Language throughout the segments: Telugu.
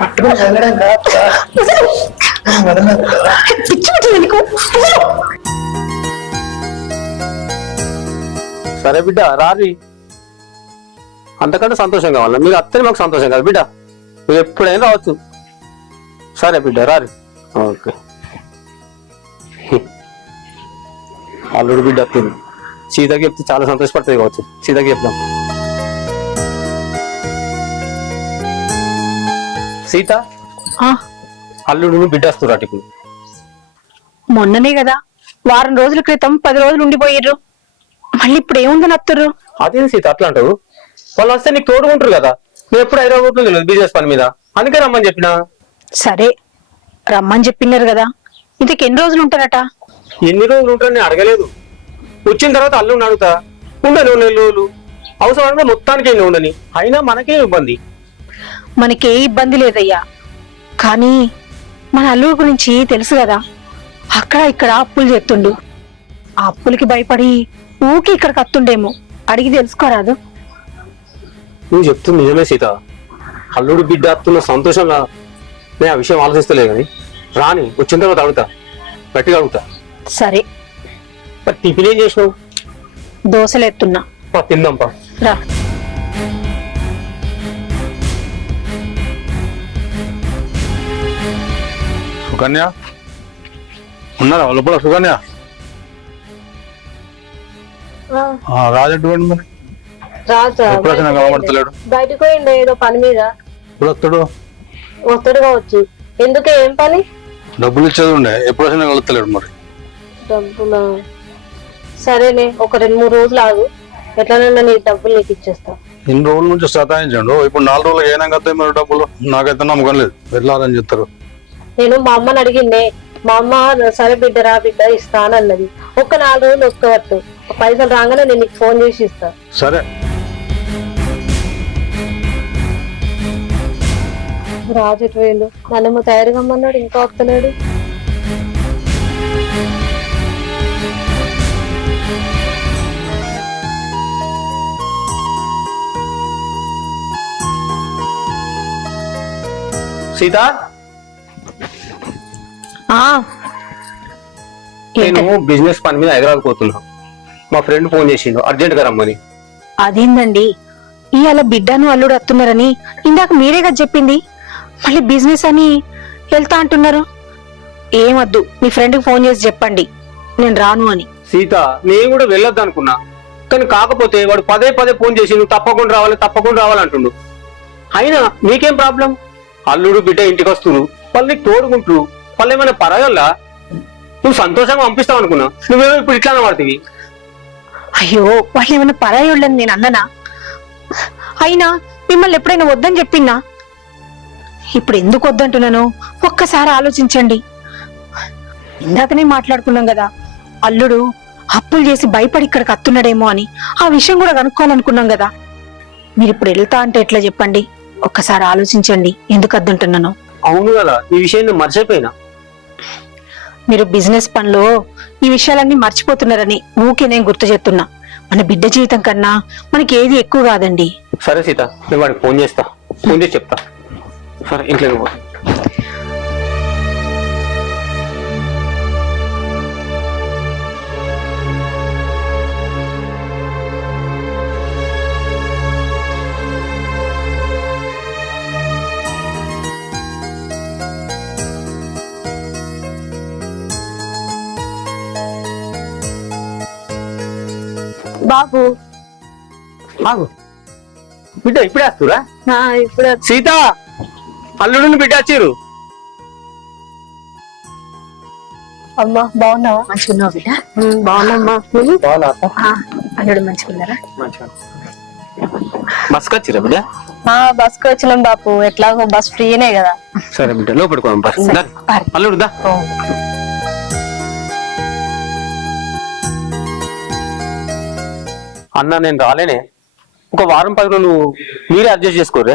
పట్టుకుని వెళ్ళడం సరే బిడ్డ రారి, అంతకంటే సంతోషం కావాలా? మీరు అత్తని మాకు సంతోషం కాదు బిడ్డ, మీరు ఎప్పుడైనా రావచ్చు. సరే బిడ్డ రారి. ఓకే, అల్లుడు బిడ్డ అత్తుంది. సీతకి చెప్తే చాలా సంతోషపడుతుంది కావచ్చు. సీతకి చెప్తాం. సీత, అల్లుడు బిడ్డ వస్తున్నారు ఇప్పుడు. మొన్ననే కదా, వారం రోజుల క్రితం 10 రోజులు ఉండిపోయారు. మళ్ళీ ఇప్పుడు ఏముందని వస్తుర్రు? అదే సీత అట్లా అంటావు? వాళ్ళు వస్తే నీకు తోడుకుంటారు కదా. నేను ఎప్పుడు హైదరాబాద్ తెలియదు బిజినెస్ పని మీద, అందుకే రమ్మని చెప్పిన. సరే రమ్మని చెప్పినారు కదా, ఇంతకు ఎన్ని రోజులు ఉంటారట? ఎన్ని రోజులు ఉంటారని నేను అడగలేదు. వచ్చిన తర్వాత అల్లుడిని అడుగుతా. ఉండను 4 రోజులు, అవసరమైనా మొత్తానికి ఉండని. అయినా మనకే ఇబ్బంది. మనకే ఇబ్బంది లేదయ్యా, కానీ మన అల్లుడు గురించి తెలుసు కదా, అక్కడ ఇక్కడ అప్పులు చేస్తుండు. ఆ అప్పులకి భయపడి ఊకి ఇక్కడికి వస్తుండేమో, అడిగి తెలుసుకోరాదు? నువ్వు చెప్తుంది నిజమే సీత. అల్లుడు బిడ్డ అత్తున్న సంతోషంగా నేను ఆ విషయం ఆలోచిస్తలే కానీ రాని వచ్చిన తర్వాత అడుగుతా, గట్టిగా అడుగుతా. సరే, మరి టిఫిన్ ఏం చేసినావు? దోశలు ఎత్తున్నా, తిందాంపా రా. సుకన్య ఉన్నారా లోపల? సుకన్య రాజెటువంటి మరి ఎప్పుడు కనబడతలేడు? బయటకు పోయిండు ఏదో పని మీద. ఎప్పుడు వస్తాడు? వస్తాడు కావచ్చు. ఎందుకే, ఏం పని? డబ్బులు ఇచ్చేది ఉండే, ఎప్పుడు వచ్చినా కలుగుతలేడు మరి. డబ్బులా? సరేనే, ఒక 2-3 రోజులు ఆగు, ఎట్లనైనా నీ డబ్బులు నీకు ఇచ్చేస్తా. ఇన్ని రోజుల నుంచి సతాయించండు, ఇప్పుడు 4 రోజులకు అయినా కదా మరి డబ్బులు. నాకైతే నమ్మకం లేదు, వెళ్ళాలని చెప్తారు. నేను మా అమ్మని అడిగిందే, మా అమ్మ సరే బిడ్డ రా బిడ్డ ఇస్తా అని అన్నది. ఒక 4 రోజులు వసుకోవట్టు, పైసలు రాగానే నేను నీకు ఫోన్ చేసి ఇస్తా. సరే. రాజు ఎటు వేలు, నన్నేమో తయారుగా అమ్మన్నాడు, ఇంకా వస్తలేడు. సీత, నేను బిజినెస్ పని మీద హైదరాబాద్ పోతున్నా. మా ఫ్రెండ్ ఫోన్ చేసిండు అర్జెంట్ గా రమ్మని. అదేందండి, ఇవాళ బిడ్డను అల్లుడు వస్తున్నారని ఇందాక మీరే కదా చెప్పింది, మళ్ళీ బిజినెస్ అని వెళ్తా అంటున్నారు. ఏమద్దు, మీ ఫ్రెండ్ కి ఫోన్ చేసి చెప్పండి నేను రాను అని. సీత, నేను కూడా వెళ్ళొద్దు అనుకున్నా, కానీ కాకపోతే వాడు పదే ఫోన్ చేసి నువ్వు తప్పకుండా రావాలంటుండు. అయినా నీకేం ప్రాబ్లం? అల్లుడు బిడ్డ ఇంటికి వస్తున్నారు, వాళ్ళు నీకు తోడుకుంటారు. వాళ్ళు ఏమైనా పరగల్లా? నువ్వు సంతోషంగా పంపిస్తావు అనుకున్నా, నువ్వేమో ఇప్పుడు ఇట్లానే పడుతుంది. అయ్యో, వాళ్ళు ఏమైనా పరాయోళ్ళని నేను అన్ననా? అయినా మిమ్మల్ని ఎప్పుడైనా వద్దని చెప్పినా? ఇప్పుడు ఎందుకు వద్దంటున్నాను ఒక్కసారి ఆలోచించండి. ఇందాకనే మాట్లాడుకున్నాం కదా, అల్లుడు అప్పులు చేసి భయపడి ఇక్కడికి వస్తున్నాడేమో అని. ఆ విషయం కూడా కనుక్కోవాలనుకున్నాం కదా. మీరు ఇప్పుడు వెళ్తా అంటే ఎట్లా చెప్పండి? ఒక్కసారి ఆలోచించండి, ఎందుకు వద్దంటున్నాను. అవును కదా, ఈ విషయం నేను మర్చిపోయినా. మీరు బిజినెస్ పనిలో ఈ విషయాలన్నీ మర్చిపోతున్నారని ఊకే నేను గుర్తు చేస్తున్నా. మన బిడ్డ జీవితం కన్నా మనకి ఏది ఎక్కువ కాదండి. సరే సీత, నేను వాడికి ఫోన్ చేసి చెప్తా. సరే, ఇంట్లోకి పో. బాబు ఆగు బిడ్డ, ఇప్పుడే వస్తురా? ఇప్పుడు సీత, అల్లుడిని బిడ్డ వచ్చిర్రు. అమ్మా బాగున్నావా? మంచిగున్నావు బిడ్డ? బాగున్నామ్మా. అల్లుడు మంచిగున్నారా? బస్కి వచ్చిరా బిడ్డ? బస్కి వచ్చినాం బాపు, ఎట్లాగో బస్ ఫ్రీనే కదా. సరే బిడ్డ, లోపడుకోం. అల్లుడు దా. అన్న నేను రాలేనే, ఒక వారం 10 రోజులు మీరే అడ్జస్ట్ చేసుకోరే.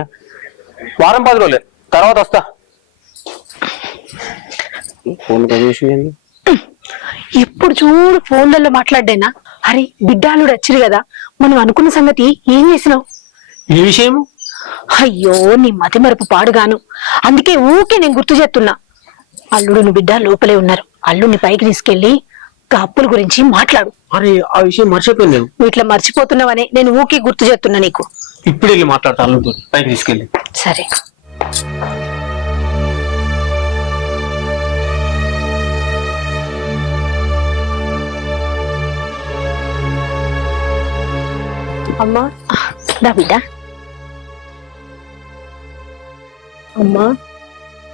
వారం 10 రోజులే, తర్వాత వస్తా. ఫోన్ చేసి ఎప్పుడు చూడు ఫోన్లలో మాట్లాడేనా? అరే బిడ్డాలుడు వచ్చిరు కదా, మనం అనుకున్న సంగతి ఏం చేసినావు? ఈ విషయం అయ్యో నీ మతి మరపు పాడుగాను. అందుకే ఊకే నేను గుర్తు చేస్తున్నా. అల్లుడుని బిడ్డ లోపలే ఉన్నారు. అల్లుడిని పైకి తీసుకెళ్లి అప్పుల గురించి మాట్లాడు. అరే ఆ విషయం మర్చిపోయింది నేను. నువ్వు ఇట్లా మర్చిపోతున్నావనే నేను ఊకే గుర్తు చేస్తున్నా నీకు. ఇప్పుడు వెళ్ళి మాట్లాడతా అల్లుడితో, పైకి తీసుకెళ్ళి. సరే. అమ్మా దా బిడ్డ. అమ్మా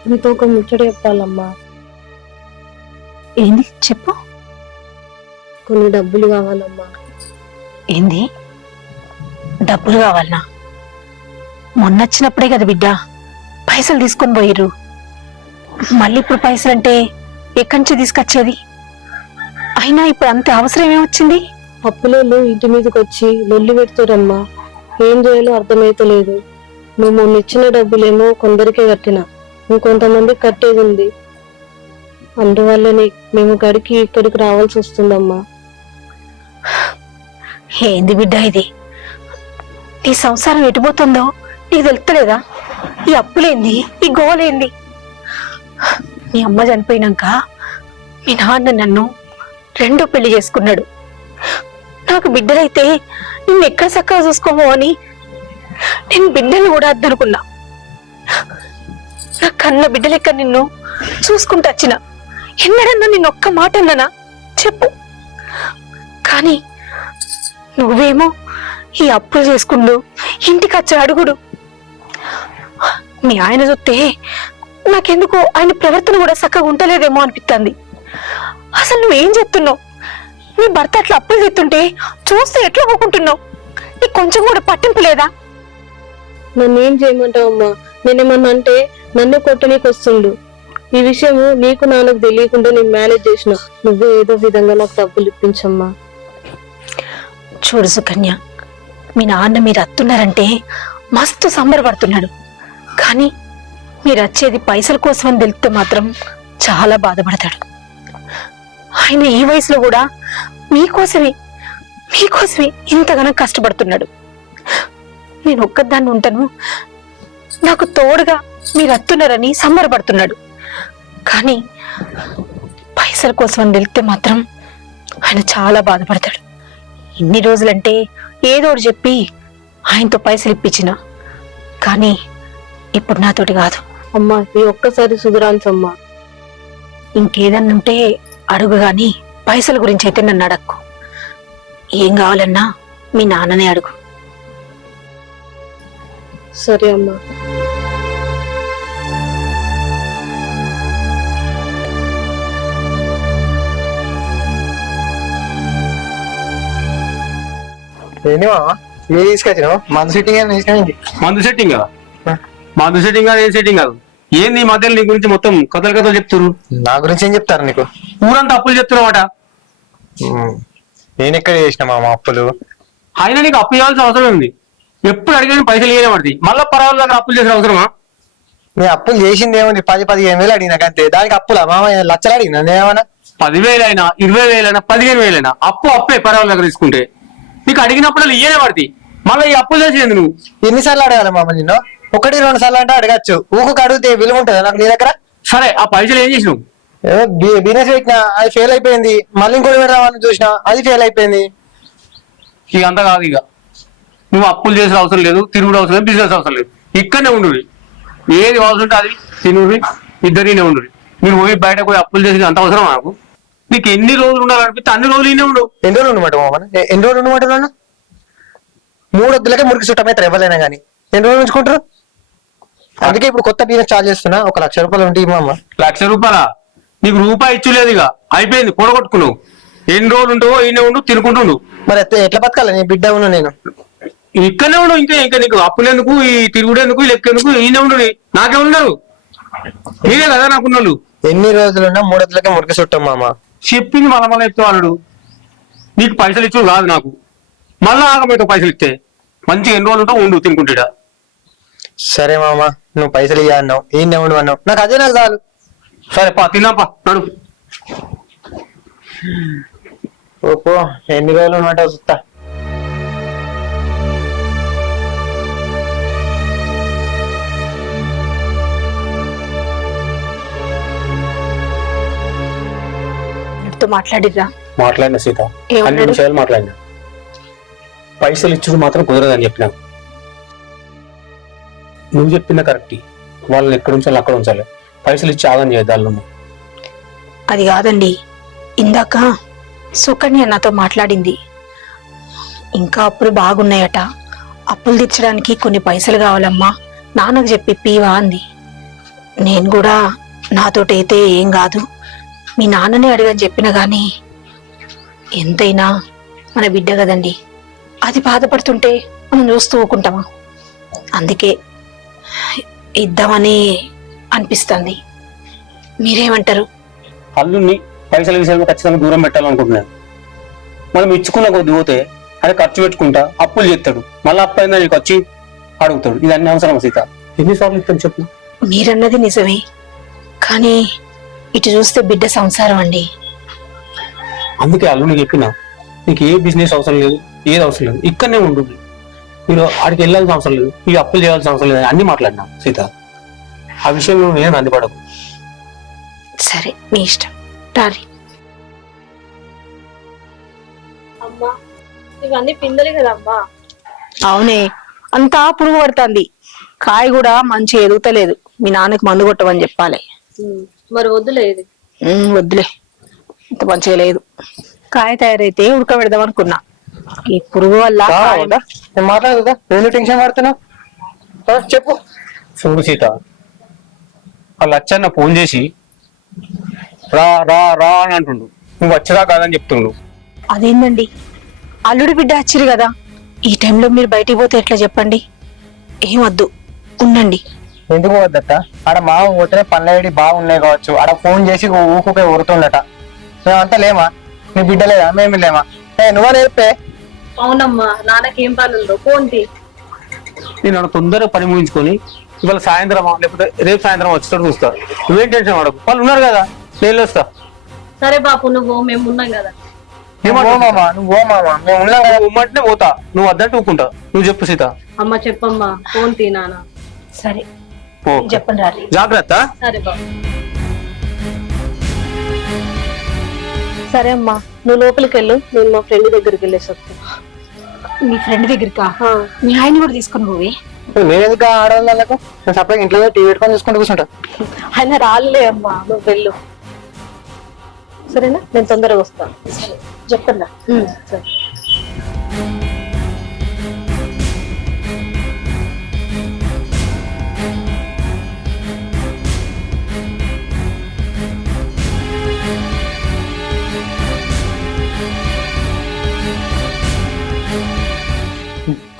మీతో ఒక ముచ్చట చెప్పాలమ్మా. ఏంది చెప్పు. కొన్ని డబ్బులు కావాలమ్మా. ఏంది డబ్బులు కావాలనా? మొన్నొచ్చినప్పుడే కదా బిడ్డ పైసలు తీసుకొని పోయిర్రు. మళ్ళీ ఇప్పుడు పైసలు అంటే ఎక్కడి నుంచి తీసుకొచ్చేది? అయినా ఇప్పుడు అంత అవసరం ఏమొచ్చింది? అప్పులోళ్ళు ఇంటి మీదకి వచ్చి లొల్లి పెడుతురమ్మా. ఏం చేయాలో అర్థమైతలేదు. నువ్వు మొన్న ఇచ్చిన డబ్బులేమో కొందరికే కట్టినా, ఇంకొంతమంది కట్టేది ఉంది. అందువల్లనే మేము గడికి ఇక్కడికి రావాల్సి వస్తుందమ్మా. ఏంది బిడ్డ ఇది? నీ సంసారం ఎటుపోతుందో నీకు తెలుస్తలేదా? ఈ అప్పులేంది, ఈ గోలేంది? మీ అమ్మ చనిపోయినాక మీ నాన్న నన్ను రెండో పెళ్లి చేసుకున్నాడు. నాకు బిడ్డలైతే నిన్ను ఎక్కడ చక్కగా చూసుకోమో అని నేను బిడ్డలు కూడా అద్దనుకున్నా. నా కన్న బిడ్డలెక్క నిన్ను చూసుకుంటూ వచ్చిన. ఎన్నడన్నా నిన్ను ఒక్క మాట అన్నానా చెప్పు? కానీ నువ్వేమో ఈ అప్పులు చేసుకుండు, ఇంటికి వచ్చి అడుగుడు. మీ ఆయన చూస్తే నాకెందుకో ఆయన ప్రవర్తన కూడా చక్కగా ఉంటలేదేమో అనిపిస్తుంది. అసలు నువ్వేం చెప్తున్నావు? నీ భర్త అట్లా అప్పులు తెస్తుంటే చూస్తే ఎట్లా పోకుంటున్నావు? నీకు కొంచెం కూడా పట్టింపు లేదా? నన్ను ఏం చేయమంటావమ్మా? నేనేమన్నా అంటే నన్ను కొట్టనీకి వస్తుండు. ఈ విషయము నీకు నాన్నకు తెలియకుండా నేను మేనేజ్ చేసిన. నువ్వే ఏదో విధంగా నాకు డబ్బులు ఇప్పించమ్మా. చూడు సుకన్య, మీ నాన్న మీరు అత్తున్నారంటే మస్తు సంబరపడుతున్నాడు. కానీ మీరు వచ్చేది పైసల కోసం అని తెలిస్తే మాత్రం చాలా బాధపడతాడు. ఆయన ఈ వయసులో కూడా మీకోసమే ఇంతగానో కష్టపడుతున్నాడు. నేను ఒక్కదాన్ని ఉంటాను, నాకు తోడుగా మీరు అత్తున్నారని సంబరపడుతున్నాడు. కానీ పైసల కోసం అని తెలిస్తే మాత్రం ఆయన చాలా బాధపడతాడు. ఇన్ని రోజులంటే ఏదో ఒకటి చెప్పి ఆయనతో పైసలు ఇప్పించిన, కానీ ఇప్పుడు నాతోటి కాదు. అమ్మా ఈ ఒక్కసారి సుధరాన్సమ్మా. ఇంకేదన్నా ఉంటే అడుగు, గాని పైసల గురించి అయితే నన్ను అడక్కు. ఏం కావాలన్నా మీ నాన్ననే అడుగు. సరే అమ్మా. ఏంటి మామ మీరు తీసుకొచ్చినావు? మందు సెట్టింగ్ అని తీసుకొని. మందు సెట్టింగ్ మందు సెట్టింగ్ కాదు, ఏం సెట్టింగ్ కాదు. ఏంది ఈ మధ్యలో నీ గురించి మొత్తం కథలు చెప్తున్నారు. నా గురించి ఏం చెప్తారు నీకు? ఊరంతా అప్పులు చెప్తున్నావాట. నేను ఎక్కడ చేసిన మామ అప్పులు? ఆయన నీకు అప్పు చేయాల్సిన అవసరం ఉంది. ఎప్పుడు అడిగిన పైసలు ఇవ్వనే పడుతుంది. మళ్ళీ పర్వాలేదు దగ్గర అప్పులు చేసిన అవసరమా? నీ అప్పులు చేసింది ఏముంది? 10-15 అడిగినా అంతే. దానికి అప్పులా మామ? లక్షలు అడిగినా నేనేమన్నా? 10,000 అయినా 20,000 అయినా 15,000 అయినా అప్పే పర్వాలేదు దగ్గర తీసుకుంటే. నీకు అడిగినప్పుడు ఇయ్యనే పడుతుంది. మళ్ళీ ఈ అప్పులు చేసేది నువ్వు ఎన్నిసార్లు అడగాలి మామ నిన్ను? 1-2 సార్లు అంటే అడగచ్చు. ఊకు అడిగితే విలువ ఉంటుందా నాకు నీ దగ్గర? సరే ఆ పైసలు ఏం చేసినావు? బిజినెస్ పెట్టినా, అది ఫెయిల్ అయిపోయింది. మళ్ళీ ఇంకోటి పెడదామని చూసినా, అది ఫెయిల్ అయిపోయింది. ఇక అంతా కాదు. ఇక నువ్వు అప్పులు చేసిన అవసరం లేదు, తిరుగుడు అవసరం లేదు, బిజినెస్ అవసరం లేదు. ఇక్కడనే ఉండు. ఏది అవసరం ఉంటే అది తినుడి, ఇద్దరినే ఉండు. మీరు పోయి బయటకు పోయి అప్పులు చేసి అంత అవసరం నాకు? నీకు ఎన్ని రోజులు ఉండాలనిపిస్తే అన్ని రోజులు ఇన్నే ఉండు. ఎన్ని రోజులు ఉండమాట మామ? ఎన్ని రోజులు ఉండమాట? 3 వద్దులకే మురికి చుట్టమైతారు ఎవరైనా కానీ. ఎన్ని రోజులు ఉంచుకుంటారు? అందుకే ఇప్పుడు కొత్త బిజినెస్ స్టార్ట్ చేస్తున్నా. 1,00,000 రూపాయలు ఉంటాయి మామ. 1,00,000 రూపాయలా? నీకు రూపాయి ఇచ్చులేదు. ఇక అయిపోయింది, పొడగొట్టుకున్నావు. ఎన్ని రోజులు ఉంటావో ఇన్నే ఉండు, తినుకుంటుండు. మరి ఎట్లా బతకాలి? నీ బిడ్డ ఉన్న నేను ఇక్కడనే ఉండు. ఇంకా నీకు అప్పులెందుకు, ఈ తిరుగుడెందుకు, ఈ లెక్కెందుకు? ఈయనే ఉండు. నాకేమున్నారు? నీదే కదా నాకున్నాడు. ఎన్ని రోజులున్నా 3 వద్దులకే మురికి చుట్టాం మామ. చెప్పింది మళ్ళీ చెప్తే వాళ్ళు నీకు పైసలు ఇచ్చు కాదు నాకు. మళ్ళా ఆగబెట్టు పైసలు ఇస్తే. మంచిగా ఎన్ని రోజులు ఉంటావు, ఉండు తినుకుంటా. సరే మామ, నువ్వు పైసలు ఇయ్య అన్నావు, ఈయన ఉండు అన్నావు. నాకు అదే నాకు చాలు. సరే తిన్నాపా, నడు. ఓపో ఎన్ని రోజులు ఉన్నట్టు చూస్తా. నీతో మాట్లాడిర్రా? మాట్లాడిన సీత, ఏమన్నాడు? అన్ని విషయాలు మాట్లాడినా. పైసలు ఇచ్చుడు మాత్రం కుదరదని చెప్పినా. నువ్వు చెప్పింది కరెక్ట్. వాళ్ళని ఎక్కడ ఉంచాలి అక్కడ ఉంచాలి, పైసలు ఇచ్చి ఆగం చేయద్దాలు. అది కాదండి, ఇందాక సుకన్య నాతో మాట్లాడింది. ఇంకా అప్పులు బాగున్నాయట, అప్పులు తీర్చడానికి కొన్ని పైసలు కావాలమ్మా, నాన్నకు చెప్పి పీవా అంది. నేను కూడా నాతోటైతే ఏం కాదు, మీ నాన్ననే అడిగని చెప్పిన గాని ఎంతైనా మన బిడ్డ కదండి, అది బాధపడుతుంటే మనం చూస్తూ ఊకుంటామా? అందుకే ఇద్దామని అనిపిస్తుంది. మీరేమంటారు? అల్లుని పైసల విషయంలో ఖచ్చితంగా దూరం పెట్టాలనుకుంటున్నాను. మనం ఇచ్చుకున్న కొద్ది పోతే అది ఖర్చు పెట్టుకుంటా అప్పులు చేస్తాడు, మళ్ళీ అప్పు అయిందా నీకు వచ్చి అడుగుతాడు. ఇది అన్ని అవసరం సీత, ఎన్నిసార్లు ఇస్తాను చెప్పు. మీరన్నది నిజమే, కానీ ఇటు చూస్తే బిడ్డ సంసారం అండి. అందుకే అల్లుని చెప్పిన, నీకు ఏ బిజినెస్ అవసరం లేదు, ఏది అవసరం లేదు, ఇక్కడనే ఉండు, మీరు ఆడికి వెళ్ళాల్సిన అవసరం లేదు, ఈ అప్పులు చేయాల్సిన అవసరం లేదు అన్ని మాట్లాడినా సీత. ఆ విషయంలో నేను అందుపడకు. సరే మీ ఇష్టం. టారీ అమ్మా ఇవన్నీ పిందెలే కదమ్మా. అవునే, అంతా పురుగు పడుతుంది, కాయ కూడా మంచి ఎదుగుతలేదు. మీ నాన్నకి మందు కొట్టమని చెప్పాలి. మరి వద్దులేదు. వద్దులే, ఇంత మంచిగా లేదు. కాయ తయారైతే ఉడకబెడదాం అనుకున్నా, ఈ పురుగు వల్ల నేను మాట్లాడదా? నేను టెన్షన్ పడుతున్నావు, చెప్పు. చూడు సీత, వాళ్ళు అచ్చన్న ఫోన్ చేసి రా రా రా అని అంటుండు, నువ్వు వచ్చరా కాదని చెప్తుండు. అదేందండి, అల్లుడి బిడ్డ వచ్చిరు కదా, ఈ టైంలో మీరు బయటికి పోతే ఎట్లా చెప్పండి? ఏం వద్దు, ఉండండి. ఎందుకు వద్దట? ఆడ మామ పోతేనే పనులేడి బాగున్నాయి కావచ్చు, ఆడ ఫోన్ చేసి ఊకుపోయి ఊరుతుండట. మేమంతా లేమా? నీ బిడ్డ లేదా? మేము లేమా? నువ్వా నేర్పే. అవునమ్మా, నాన్నకేం పని ఉందో ఫోన్ తీ. నేను ఆడ తొందరగా పని ముగించుకొని ఇవాళ సాయంత్రం లేకపోతే రేపు సాయంత్రం వచ్చేటట్టు చూస్తా. నువ్వేం టెన్షన్ పడకు, వాళ్ళు ఉన్నారు కదా, నేను వస్తా. సరే బాపు, నువ్వు మేము ఉన్నాం కదా. నువ్వు మామా మేము ఉన్నాం కదా. ఉమ్మంటే పోతా, నువ్వు వద్దంటే ఊకుంటా. నువ్వు చెప్పు సీత. అమ్మ చెప్పమ్మా, ఫోన్ తీ నాన్న. సరే ఓకే. చెప్పండి రాలి. జాగ్రత్త. సరే బాబు. సరే అమ్మా, నువ్వు లోపలికి వెళ్ళు, నేను మా ఫ్రెండ్ దగ్గరికి వెళ్ళేసి వస్తా. మీ ఫ్రెండ్ దగ్గరికా? మీ ఆయన కూడా తీసుకొని పోవే. నేను ఎందుకు ఆడవాళ్ళకు? నేను సపరేట్ ఇంట్లో టీవీ పెట్టుకొని చూసుకుంటూ కూర్చుంటా. ఆయన రాలే అమ్మా, నువ్వు వెళ్ళు. సరేనా, నేను తొందరగా వస్తాను. చెప్పండి. సరే.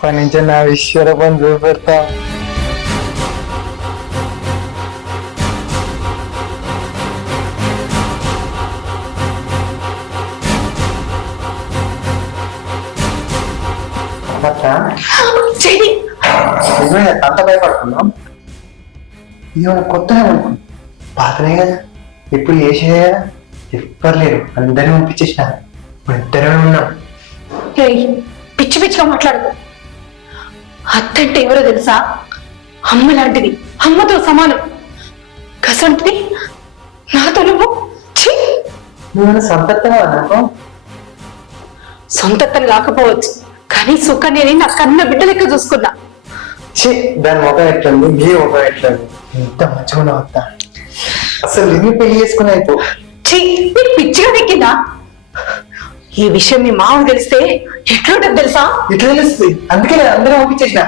ఇప్పటి నుంచి నా విశ్వరూపం చూపెడతా. అంత భయపడుతున్నాం. ఇవాళ కొత్తగా అనుకున్నాం, పాతనే కదా, ఇప్పుడు చేసే ఎవ్వరు లేరు, అందరినీ పంపించేసిన, ఇద్దరే ఉన్నాం. పిచ్చి పిచ్చిగా మాట్లాడదు. అత్తంటే ఎవరో తెలుసా? అమ్మ లాంటిది, అమ్మతో సమానం. కసంటిది నాతో నువ్వు. నువ్వు సంతత్వమా నాకు? సొంతత్వం కాకపోవచ్చు, కానీ సుకన్యని నా కన్న బిడ్డ లెక్క చూసుకున్నా. దాని ముఖం ఎట్లంది, మీ ముఖం ఎట్లంది, ఎంత మంచిగా వస్తా. అసలు ఎన్ని పెళ్లి చేసుకున్నా అయిపో. నీకు పిచ్చిగా దక్కిందా? ఈ విషయం మీ మామకు తెలిస్తే ఎట్లుంటది తెలుసా? ఎట్లా తెలుస్తుంది? అందుకే అందరూ పంపించేసిన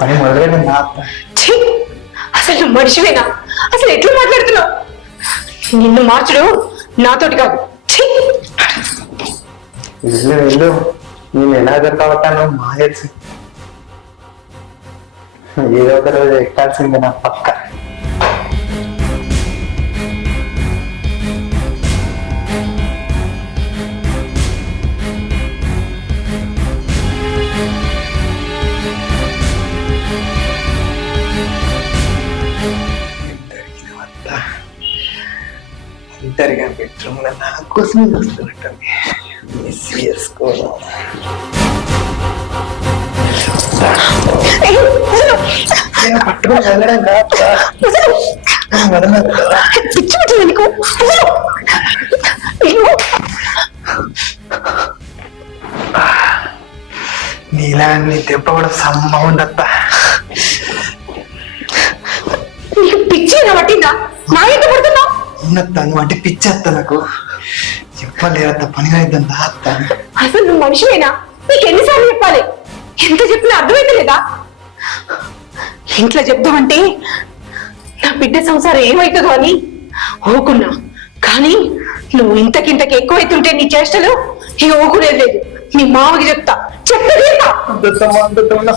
పని మొదలైన. అసలు నువ్వు మనిషివేనా? అసలు ఎట్లా మాట్లాడుతున్నావు? నిన్ను మార్చడు నాతోటి కాదు. వెళ్ళు, నేను ఎలా దొరకబట్టాను మా తెలుసు. ఏదో ఒక రోజు ఎక్కాల్సింది నా పక్క. ఇద్దరిగా బెడ్రూమ్ లో నా కోసం వస్తున్నట్టుంది. మిస్ చేసుకోను. పట్టుకుని వెళ్ళడం కాదు, పిచ్చి పిచ్చి నీలా నీ దెబ్బ కూడా సమ్మ ఉండత్త. నీకు పిచ్చి పట్టిందా? నా ఇంటి పడుతున్నావు ఉన్నత్త నువ్వు అంటే పిచ్చేస్తా నాకు చెప్పలేరత్త పనిగా ఇద్దంతా అత్త. అసలు నువ్వు మనిషివేనా? నీకు ఎన్నిసార్లు చెప్పాలి? ఎంత చెప్పినా అర్థమైతే లేదా? ఇంట్లో చెప్దామంటే నా బిడ్డ సంసారం ఏమవుతుందో అని ఊకున్నా, కానీ నువ్వు ఇంతకింతకి ఎక్కువైతుంటే నీ చేష్టలు ఇక ఊకునేది లేదు. నీ మామకి చెప్తా, చెప్పేది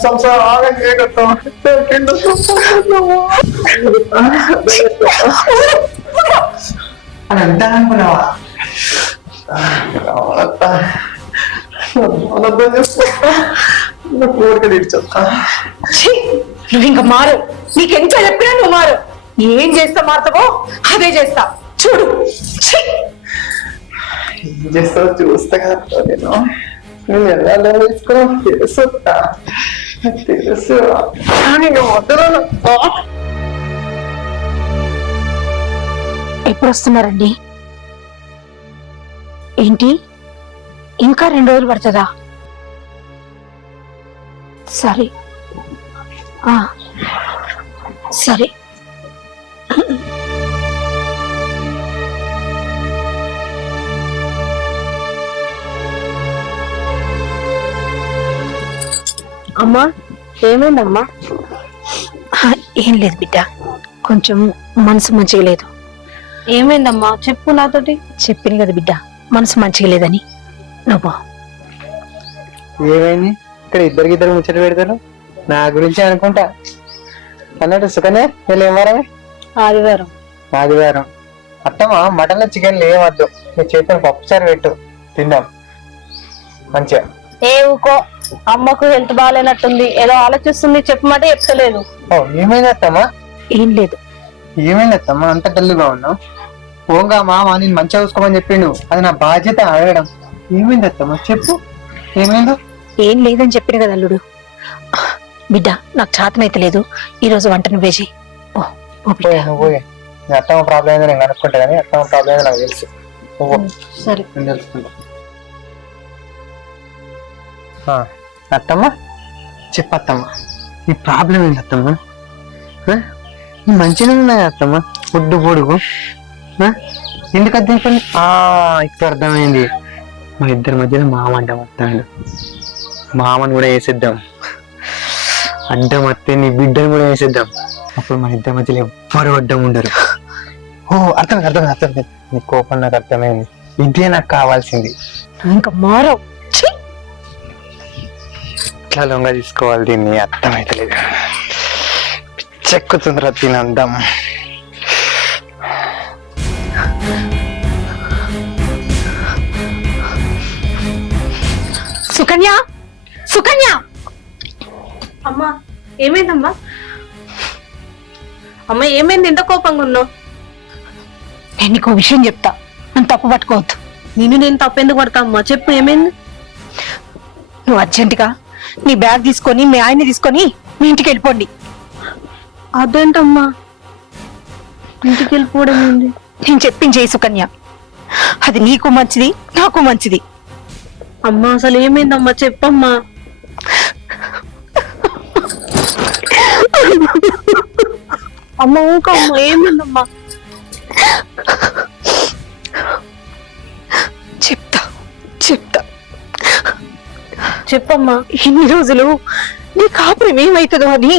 సంసారం అని అంటా అనుకున్నావా? కోరిక తీర్చొస్తా. నువ్వు ఇంకా మారు. నీకెంత చెప్పినా నువ్వు మారు. ఏం చేస్తా మారుతావో అదే చేస్తా, చూడు. ఏం చేస్తావు చూస్తా కదా నేను ఎలా వేసుకున్నా తెలుసుతా తెలుసు కానీ నువ్వు వద్దరు. ఎప్పుడు వస్తున్నారండి? ఏంటి ఇంకా 2 రోజులు పడుతుందా? సరే సరే. అమ్మా ఏమైందమ్మా? ఏం లేదు బిడ్డ, కొంచెం మనసు మంచిగా లేదు. ఏమైందమ్మా చెప్పు నాతోటి. చెప్పింది కదా బిడ్డ, మనసు మంచిగా లేదని. నువ్వు ఏమైంది? ఇక్కడ ఇద్దరు ముచ్చట పెడతారు నా గురించి అనుకుంటా. అన్నట్టు సుకన్య వీళ్ళు ఏం వారమే? ఆదివారం. అత్తమ్మా మటన్ చికెన్ ఏమద్దు, నీ చేతిని పప్పుచారు పెట్టు తిందాం మంచిగా. ఏ ఊకో, అమ్మకు హెల్త్ బాగాలేనట్టుంది, ఏదో ఆలోచిస్తుంది, చెప్పమాట చెప్తలేదు. ఏమైంది అత్తమ్మా? ఏం లేదు. ఏమైంది అత్తమ్మా అంత డల్లుగా ఉన్నావు? పోంగా మామ నేను మంచిగా చూసుకోమని చెప్పిండు, అది నా బాధ్యత అడగడం. ఏమైంది అత్తమ్మా చెప్పు, ఏమైందో? ఏం లేదని చెప్పిన కదా అల్లుడు. బిడ్డ నాకు చేతనైతే లేదు, ఈ రోజు వంట నువ్వే చెయ్యి. నువ్వు అత్తమ్మ ప్రాబ్లం ఏందో నేను కనుక్కుంటా, కానీ అత్తమ్మ ప్రాబ్లం ఏందో నాకు తెలుసు. సరే నేను తెలుసుకుంటా. అత్తమ్మ చెప్పత్తమ్మ ఈ ప్రాబ్లం ఏంటి అత్తమ్మ? మంచిగా ఉన్నాయి అత్తమ్మ, పొడ్డు పొడుగు ఎందుకు అర్థం పని? ఇప్పుడు అర్థమైంది. మా ఇద్దరి మధ్యలో మామ అంట వస్తాడు, మామని కూడా వేసేద్దాం. అడ్డం వస్తే నీ బిడ్డను కూడా వేసేద్దాం. అప్పుడు మన ఇద్దరి మధ్యలో ఎవ్వరు అడ్డం ఉండరు. అర్థమైంది. నీ కోపం నాకు అర్థమైంది. ఇదే నాకు కావాల్సింది. ఇంకా మారవు. ఇట్లా లొంగ తీసుకోవాలి దీన్ని, అర్థమైతలేదు. పిచ్చెక్కుతుందిరా దీని అందం. సుకన్య, సుకన్య. అమ్మా ఏమైందమ్మా? అమ్మ ఏమైంది, ఎంత కోపంగా ఉన్నావు? నేను నీకు విషయం చెప్తా, నన్ను తప్పు పట్టుకోవద్దు. నేను తప్పెందుకు పడతా అమ్మా, చెప్పు ఏమైంది? నువ్వు అర్జెంటుగా నీ బ్యాగ్ తీసుకొని మీ ఆయన్ని తీసుకొని మీ ఇంటికి వెళ్ళిపోండి. అదేంటమ్మా ఇంటికి వెళ్ళిపోవడం ఏంటి? నేను చెప్పింది చేయి సుకన్య, అది నీకు మంచిది నాకు మంచిది. అమ్మా అసలు ఏమైందమ్మా చెప్పమ్మా. అమ్మ ఊక అమ్మ, ఏమైందమ్మా? చెప్తా చెప్పమ్మా. ఇన్ని రోజులు నీ కాపురం ఏమవుతుందో అని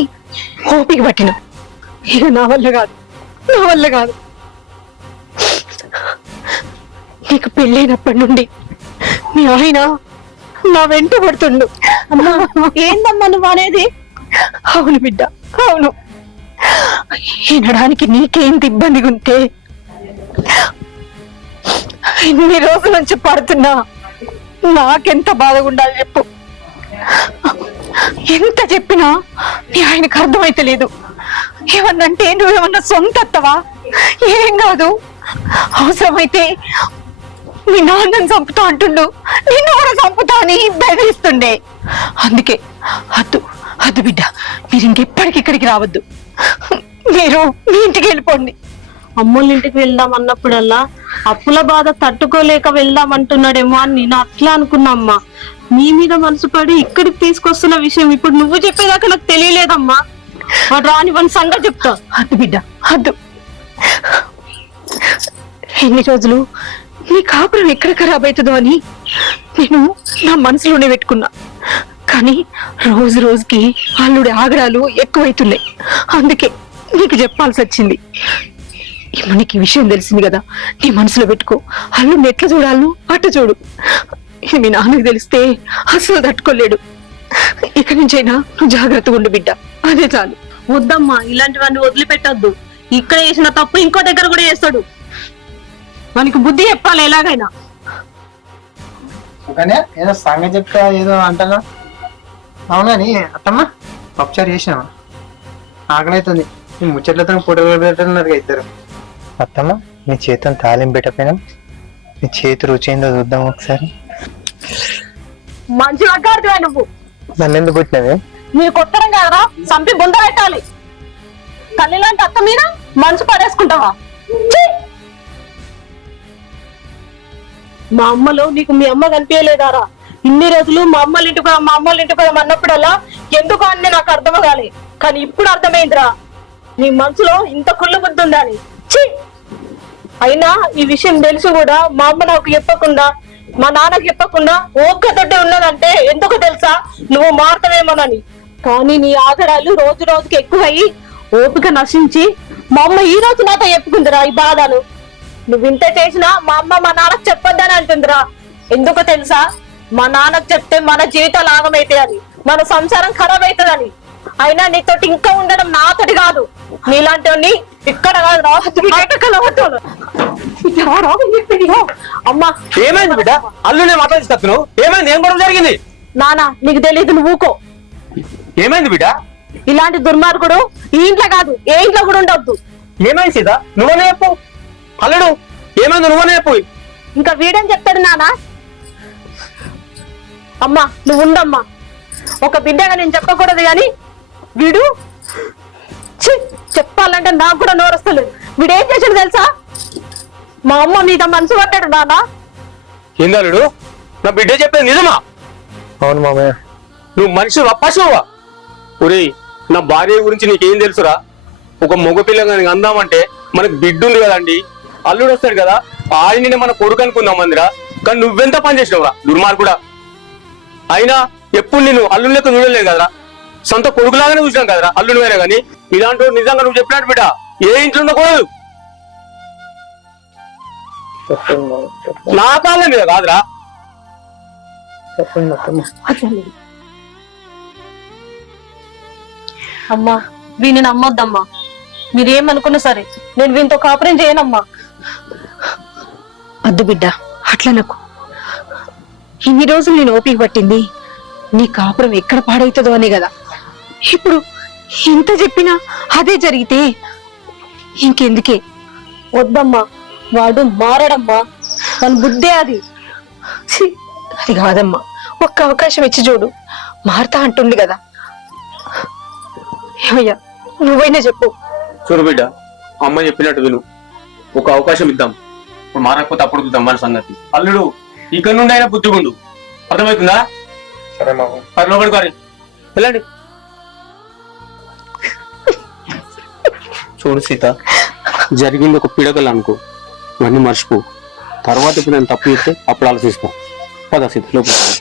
ఓపిక పట్టిన, ఇక నా వల్ల కాదు. నీకు పెళ్ళైనప్పటి నుండి మీ ఆయన నా వెంట పడుతుండు. అమ్మా ఏందమ్మా నువ్వు అనేది? అవును బిడ్డ, అవును. వినడానికి నీకేంత ఇబ్బందిగా ఉంటే ఇన్ని రోజుల నుంచి పడుతున్నా నాకెంత బాధగా ఉండాలి చెప్పు. ఎంత చెప్పినా నీ ఆయనకు అర్థమైతే లేదు. ఏమన్నంటే నువ్వేమన్నా సొంత అత్తవా? ఏం కాదు, అవసరమైతే మీ నాన్నని చంపుతా అంటుండు, నిన్ను కూడా చంపుతా అని బెదిరిస్తుండే. అందుకే అద్దు బిడ్డ, మీరు ఇంకెప్పటికి ఇక్కడికి రావద్దు. మీరు మీ ఇంటికి వెళ్ళిపోండి. అమ్మోళ్ళ ఇంటికి వెళ్దాం అన్నప్పుడల్లా అప్పుల బాధ తట్టుకోలేక వెళ్దాం అంటున్నాడేమో అని నేను అట్లా అనుకున్నామ్మా. నీ మీద మనసు పడి ఇక్కడికి తీసుకొస్తున్న విషయం ఇప్పుడు నువ్వు చెప్పేదాకా నాకు తెలియలేదమ్మా. వాడు రాని వన్ సంగతి చెప్తా. అద్దు బిడ్డ అద్దు. ఎన్ని రోజులు నీ కాపురం ఎక్కడ ఖరాబ్ అవుతుందో అని నేను నా మనసులోనే పెట్టుకున్నా. కానీ రోజు రోజుకి అల్లుడి ఆగ్రహాలు ఎక్కువైతున్నాయి. అందుకే నీకు చెప్పాల్సి వచ్చింది. మనకి ఈ విషయం తెలిసింది కదా, నీ మనసులో పెట్టుకో. అల్లుడిని ఎట్లా చూడాలను అట్లా చూడు. ఇది మీ నాన్నకి తెలిస్తే అసలు తట్టుకోలేడు. ఇక నుంచైనా నువ్వు జాగ్రత్తగా ఉండు బిడ్డ, అదే చాలు. వద్దమ్మా, ఇలాంటివన్నీ వదిలిపెట్టద్దు. ఇక్కడ చేసిన తప్పు ఇంకో దగ్గర కూడా చేస్తాడు. మనకి బుద్ధి చెప్పాలి ఎలాగైనా. కానీ ఏదో సంగతి చెప్తా ఏదో అంటానా. అవునని అత్తమ్మ పప్పుచారు చేసినావా? ఆకలి అవుతుంది. ఈ ముచ్చట్లతో ఫోటోలు పెట్టన్నారు ఇద్దరు. అత్తమ్మ నీ చేతితో తాలింపు పెట్టకపోయినా నీ చేతి రుచి ఏందో చూద్దాం ఒకసారి. మంచి అడ్డాడుతున్నా నువ్వు. నన్ను ఎందుకు పుట్టినవి? మీరు కొట్టడం కాదరా, చంపి బుంద పెట్టాలి. తల్లి లాంటి అత్త మీద మనసు పడేసుకుంటావా? ఛీ! మా అమ్మలో నీకు మీ అమ్మ కనిపించలేదారా? ఇన్ని రోజులు మా అమ్మల ఇంటికి మా అమ్మల ఇంటికి అన్నప్పుడల్లా ఎందుకు అని నాకు అర్థం కాలే. కానీ ఇప్పుడు అర్థమైందిరా, నీ మనసులో ఇంత కుళ్ళు బుద్ధి ఉందా అని. ఛీ! అయినా ఈ విషయం తెలిసి కూడా మా అమ్మ నాకు చెప్పకుండా, మా నాన్నకు చెప్పకుండా ఒక్కతోటే ఉన్నదంటే ఎందుకు తెలుసా? నువ్వు మారుతావేమోనని. కానీ నీ ఆగడాలు రోజు రోజుకి ఎక్కువయ్యి ఓపిక నశించి మా అమ్మ ఈ రోజు నాతో చెప్పుకుందిరా ఈ బాధలు. నువ్వు ఇంత చేసినా మా అమ్మ మా నాన్నకు చెప్పొద్దని అంటుందిరా. ఎందుకో తెలుసా? మా నాన్నకు చెప్తే మన జీవితాలు ఆగమైతాయి అని, మన సంసారం ఖరాబ్ అవుతుందని. అయినా నీతోటి ఇంకా ఉండడం నాతోటి కాదు, నీలాంటి ఇక్కడ కాదు రా. అమ్మా ఏమైంది బిడ్డ? అల్లునే మాట్లాడిస్తాను. ఏమైంది? ఏం గొడవ జరిగింది? నానా నీకు తెలియదు, నువ్వు ఊకో. ఏమైంది బిడ్డ? ఇలాంటి దుర్మార్గుడు ఈ ఇంట్లో కాదు ఏ ఇంట్లో కూడా ఉండొద్దు. ఏమైంది సీత? నువ్వనే చెప్పు. అల్లుడు ఏమైంది? నువ్వనే చెప్పు. ఇంకా వీడని చెప్తాడు నానా. అమ్మా నువ్వు ఉండమ్మా. ఒక బిడ్డగా నేను చెప్పకూడదు కానీ వీడు ఛీ, చెప్పాలంటే నాకు కూడా నోరొస్తలేదు. వీడేం చేశాడు తెలుసా? మా అమ్మ మీద మనసు పట్టాడు నానా. ఏంది అల్లుడు? నా బిడ్డ చెప్పేది నిజమా? అవును మామయ్య. నువ్వు మనిషి పశువా? ఒరే, నా భార్య గురించి నీకేం తెలుసురా? ఒక మగపిల్ల అందామంటే మనకు బిడ్డ ఉంది కదండి, అల్లుడు వస్తాడు కదా, ఆయననే మన కొడుకు అనుకుందాం మందిరా. కానీ నువ్వెంత పని చేసినావురా దుర్మార్గుడా. అయినా ఎప్పుడు నేను అల్లుడు లెక్క చూడలేదు కదరా, సొంత కొడుకులాగానే చూసినాం కదరా అల్లుడు వేరే. కానీ ఇలాంటి నిజంగా నువ్వు చెప్పినట్టు బిడ్డ ఏ ఇంట్లో ఉండకూడదు. నా కాళ్ళ మీద కాదురా. అమ్మా వీని నమ్మొద్దమ్మా. మీరేమనుకున్నా సరే నేను వీనితో కాపురం చేయనమ్మా. అద్దు బిడ్డ అట్లా నాకు. ఇన్ని రోజులు నేను ఓపిక పట్టింది నీ కాపురం ఎక్కడ పాడైతుందో అనే కదా. ఇప్పుడు ఇంత చెప్పినా అదే జరిగితే ఇంకెందుకే. వద్దమ్మా, వాడు మారడమ్మా. తన బుద్ధే అది. ఛీ, అది కాదమ్మా, ఒక్క అవకాశం ఇచ్చి చూడు. మారుతా అంటుంది కదా. ఏమయ్యా నువ్వైనా చెప్పు. చూడు బిడ్డ, అమ్మ చెప్పినట్టు విను. ఒక అవకాశం ఇద్దాం. ఇప్పుడు మారకపోతే అప్పుడు చూద్దాం మన సంగతి. అల్లుడు ఇక్కడ నుండి అయినా బుద్ధిగుండు. అర్థమవుతుందా? సరే మామ. లోపలికి వారి వెళ్ళండి. చూడు సీత, జరిగింది ఒక పిడకలు అనుకో, ఇవన్నీ మర్చిపో. తర్వాత ఇప్పుడు నేను తప్పు చేస్తే అప్పుడు ఆలోచిస్తాం. పద సీత లోపలికి.